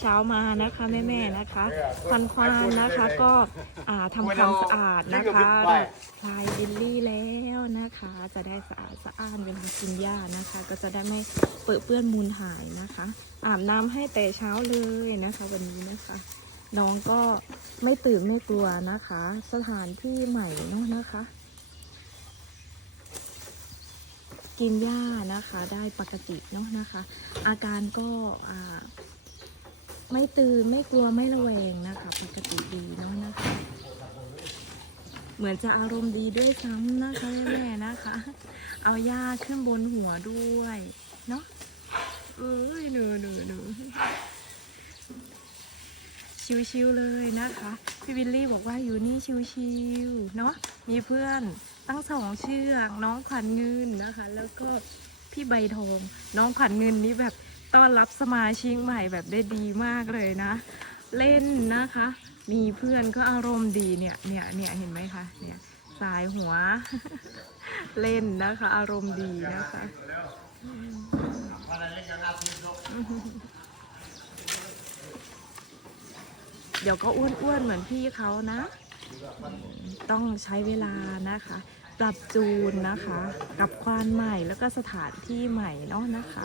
เช้ามานะคะแม่ๆนะคะควันควานนะคะก็อ่าทำความสะอาดนะคะพลายบิลลี่แล้วนะคะ จะได้สะอาดสะอ้านเวลากินหญ้านะคะ ก็จะได้ไม่เปื้อนเปื้อนมูลหายนะคะ อาบน้ำให้แต่เช้าเลยนะคะ วันนี้นะคะ น้องก็ไม่ตื่นไม่กลัวนะคะ สถานที่ใหม่เนาะนะคะ กินหญ้านะคะ ได้ปกติเนาะนะคะ อาการก็อ่า ไม่ตื่นไม่กลัวไม่ระแวงนะคะ ปกติดีเนาะนะคะ เหมือนจะอารมณ์ดีด้วยซ้ำนะคะแม่นะคะ เอาหญ้าขึ้นบนหัวด้วยเนาะเอ้ยหนูหนูหนูชิวๆเลยนะคะ พี่วิลลี่บอกว่าอยู่นี่ชิวๆเนาะมีเพื่อนตั้งสองเชือกน้องขวัญเงินนะคะ แล้วก็พี่ใบทองน้องขวัญเงินนี่แบบ ต้อนรับสมาชิกใหม่แบบได้ดีมากเลยนะ เล่นนะคะ มีเพื่อนก็อารมณ์ดีเนี่ยเนี่ยเนี่ยเห็นไหมคะเนี่ยสายหัว เล่นนะคะ อารมณ์ดีนะคะเดี๋ยวก็อ้วนๆเหมือนพี่เขานะ ต้องใช้เวลานะคะ ปรับจูนนะคะ กับควานใหม่แล้วก็สถานที่ใหม่เนาะนะคะ